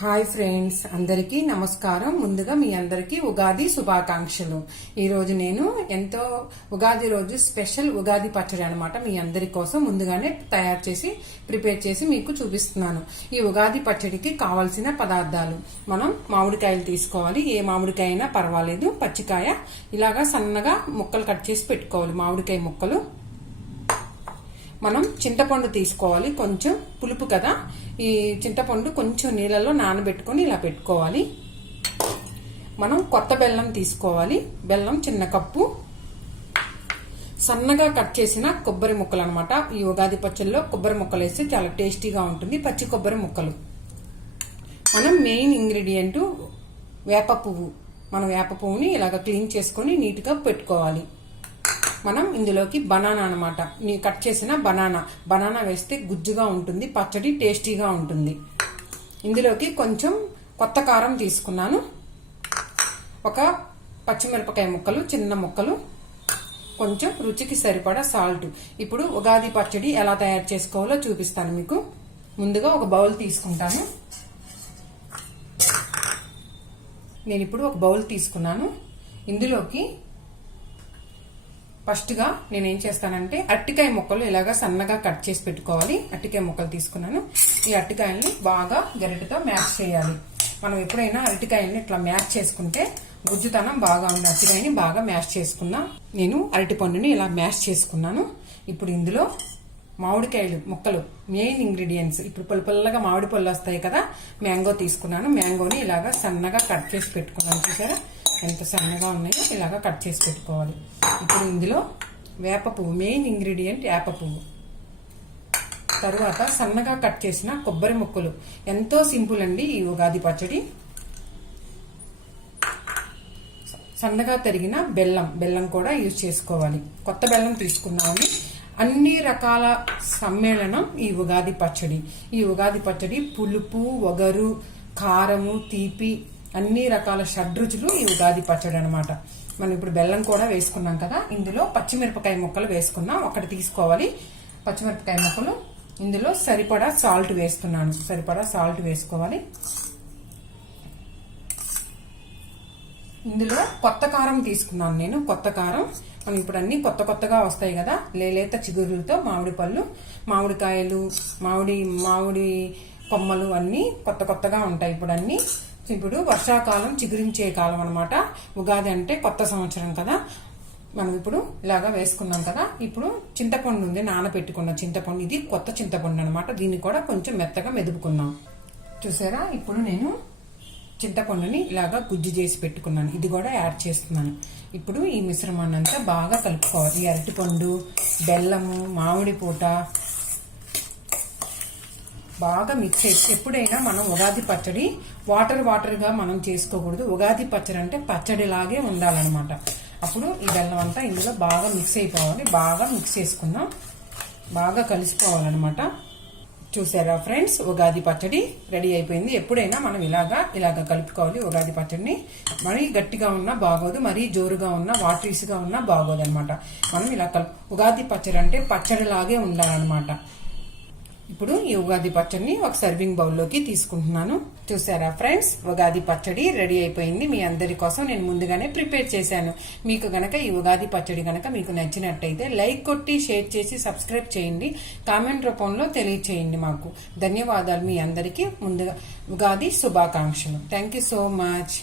Hi friends అందరికీ నమస్కారం. ముందుగా మీ అందరికీ ఉగాది శుభాకాంక్షలు. ఈరోజు నేను ఎంతో ఉగాది రోజు స్పెషల్ ఉగాది పచ్చడి అనమాట మీ అందరి కోసం ముందుగానే తయారు చేసి ప్రిపేర్ చేసి మీకు చూపిస్తున్నాను. ఈ ఉగాది పచ్చడికి కావాల్సిన పదార్థాలు. మనం మామిడికాయలు తీసుకోవాలి. ఏ మామిడికాయ అయినా పర్వాలేదు. పచ్చికాయ ఇలాగా సన్నగా ముక్కలు కట్ చేసి పెట్టుకోవాలి. మామిడికాయ ముక్కలు. మనం చింతపండు తీసుకోవాలి. కొంచెం పులుపు కదా. ఈ చింతపండు కొంచెం నీళ్ళలో నానబెట్టుకొని ఇలా పెట్టుకోవాలి. మనం కొత్త బెల్లం తీసుకోవాలి. బెల్లం చిన్న కప్పు. సన్నగా కట్ చేసిన కొబ్బరి ముక్కలు అనమాట ఈ ఉగాది పచ్చల్లో కొబ్బరి ముక్కలు వేస్తే చాలా టేస్టీగా ఉంటుంది. పచ్చి కొబ్బరి ముక్కలు. మనం మెయిన్ ఇంగ్రీడియంట్ వేప పువ్వు. మనం వేప పువ్వుని ఇలాగ క్లీన్ చేసుకొని నీట్గా పెట్టుకోవాలి. మనం ఇందులోకి బనానా అనమాట కట్ చేసిన బనానా. బనానా వేస్తే గుజ్జుగా ఉంటుంది పచ్చడి టేస్టీగా ఉంటుంది. ఇందులోకి కొంచెం కొత్త కారం తీసుకున్నాను. ఒక పచ్చిమిరపకాయ ముక్కలు చిన్న ముక్కలు కొంచెం రుచికి సరిపడా సాల్ట్ ఇప్పుడు ఉగాది పచ్చడి ఎలా తయారు చేసుకోవాలో చూపిస్తాను మీకు. ముందుగా ఒక బౌల్ తీసుకుంటాను. నేను ఇప్పుడు ఒక బౌల్ తీసుకున్నాను. ఇందులోకి ఫస్ట్గా నేను ఏం చేస్తానంటే అట్టికాయ ముక్కలు ఇలాగా సన్నగా కట్ చేసి పెట్టుకోవాలి. అట్టికాయ ముక్కలు తీసుకున్నాను. ఈ అట్టికాయల్ని బాగా గరిటతో మ్యాష్ చేయాలి. మనం ఎప్పుడైనా అరటికాయల్ని ఇట్లా మ్యాష్ చేసుకుంటే గుజ్జుతనం బాగా ఉంది అరటికాయని బాగా మ్యాష్ చేసుకున్నా నేను అరటి పండుని ఇలా మ్యాష్ చేసుకున్నాను. ఇప్పుడు ఇందులో మామిడికాయలు ముక్కలు మెయిన్ ఇంగ్రీడియంట్స్. ఇప్పుడు పుల్ల పుల్లగా మామిడి పళ్ళు వస్తాయి కదా మ్యాంగో తీసుకున్నాను. మ్యాంగోని ఇలాగా సన్నగా కట్ చేసి పెట్టుకున్నాను చూసారా? ఎంత సన్నగా ఉన్నాయో ఇలాగా కట్ చేసి పెట్టుకోవాలి. ఇప్పుడు ఇందులో వేప పువ్వు మెయిన్ ఇంగ్రీడియంట్ వేప పువ్వు. తరువాత సన్నగా కట్ చేసిన కొబ్బరి ముక్కలు. ఎంతో సింపుల్ అండి ఈ ఉగాది పచ్చడి. సన్నగా తరిగిన బెల్లం బెల్లం కూడా యూజ్ చేసుకోవాలి. కొత్త బెల్లం తీసుకున్నామని అన్ని రకాల సమ్మేళనం ఈ ఉగాది పచ్చడి. ఈ ఉగాది పచ్చడి పులుపు ఒగరు కారము తీపి అన్ని రకాల షడ్రుచులు ఈ ఉగాది పచ్చడి అనమాట మనం ఇప్పుడు బెల్లం కూడా వేసుకున్నాం కదా ఇందులో పచ్చిమిరపకాయ ముక్కలు వేసుకున్నాం. ఒకటి తీసుకోవాలి. పచ్చిమిరపకాయ ముక్కలు ఇందులో సరిపడా సాల్ట్ వేస్తున్నాను. సరిపడా సాల్ట్ వేసుకోవాలి. ఇందులో కొత్త కారం తీసుకున్నాను నేను. కొత్త కారం మనం ఇప్పుడు అన్ని కొత్త కొత్తగా వస్తాయి కదా. లేలేత చిగురులతో మామిడి పళ్ళు మామిడికాయలు మామిడి మామిడి కొమ్మలు అన్నీ కొత్త కొత్తగా ఉంటాయి ఇప్పుడు అన్నీ. ఇప్పుడు వర్షాకాలం చిగురించే కాలం అనమాట ఉగాది అంటే కొత్త సంవత్సరం కదా. మనం ఇప్పుడు ఇలాగా వేసుకున్నాం కదా. ఇప్పుడు చింతపండు ఉంది నానబెట్టుకున్న చింతపండు. ఇది కొత్త చింతపండు అనమాట దీన్ని కూడా కొంచెం మెత్తగా మెదుపుకున్నాం చూసారా? ఇప్పుడు నేను చింతపండుని ఇలాగా గుజ్జు చేసి పెట్టుకున్నాను. ఇది కూడా యాడ్ చేస్తున్నాను. ఇప్పుడు ఈ మిశ్రమాన్ని అంతా బాగా కలుపుకోవాలి. ఈ అరటిపండు బెల్లము మామిడి పూట బాగా మిక్స్ చేసి ఎప్పుడైనా మనం ఉగాది పచ్చడి వాటర్ వాటర్గా మనం చేసుకోకూడదు. ఉగాది పచ్చడి అంటే పచ్చడిలాగే ఉండాలన్నమాట. అప్పుడు ఈ బెల్లం అంతా ఇందులో బాగా మిక్స్ అయిపోవాలి. బాగా మిక్స్ చేసుకుందాం. బాగా కలిసిపోవాలన్నమాట. చూసారా ఫ్రెండ్స్? ఉగాది పచ్చడి రెడీ అయిపోయింది. ఎప్పుడైనా మనం ఇలాగా ఇలాగా కలుపుకోవాలి. ఉగాది పచ్చడిని మరీ గట్టిగా ఉన్నా బాగోదు మరీ జోరుగా ఉన్నా వాటరీస్గా ఉన్నా బాగోదు అనమాట మనం ఇలా కలుపు ఉగాది పచ్చడి అంటే పచ్చడిలాగే ఉండాలన్నమాట. ఇప్పుడు ఈ ఉగాది పచ్చడిని ఒక సర్వింగ్ బౌల్లోకి తీసుకుంటున్నాను. చూసారా ఫ్రెండ్స్ ఉగాది పచ్చడి రెడీ అయిపోయింది. మీ అందరి కోసం నేను ముందుగానే ప్రిపేర్ చేశాను. మీకు గనక ఈ ఉగాది పచ్చడి గనక మీకు నచ్చినట్టయితే లైక్ కొట్టి షేర్ చేసి సబ్స్క్రైబ్ చేయండి. కామెంట్ రూపంలో తెలియచేయండి మాకు. ధన్యవాదాలు మీ అందరికీ. ముందుగా ఉగాది శుభాకాంక్షలు. Thank you so much